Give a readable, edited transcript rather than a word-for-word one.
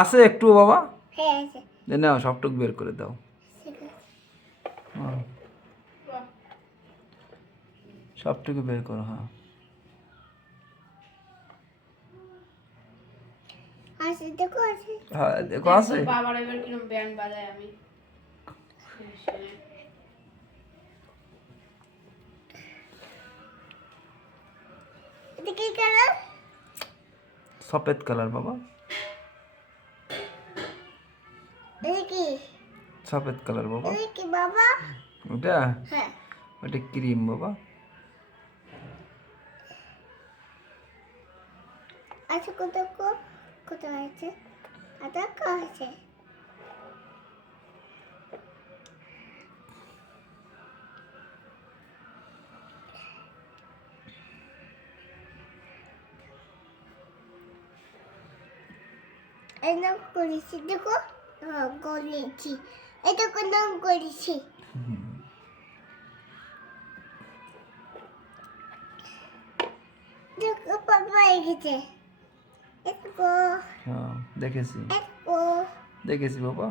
আছে একটু বাবা? হ্যাঁ আছে। নাও সবটুকু বের করে দাও। ঠিক আছে। হ্যাঁ, সবটুকু বের করো। হ্যাঁ আছে দেখো আছে। হ্যাঁ দেখো আছে। বাবার এবার কিরম ব্যান্ড বাজায় আমি। এটা কি কালার? সফেদ কালার বাবা, এটা কি? সফেদ কালার বাবা। এটা কি বাবা? ওটা হ্যাঁ। ওটা ক্রিম বাবা। আচ্ছা কত কত আছে? আটা কত আছে? এই নাম করেছি দেখো। হ্যাঁ করেছি। এটা কোন নাম করেছি? দেখো পাপা এসেছে। দেখো হ্যাঁ দেখেছি দেখো। দেখেছি বাবা।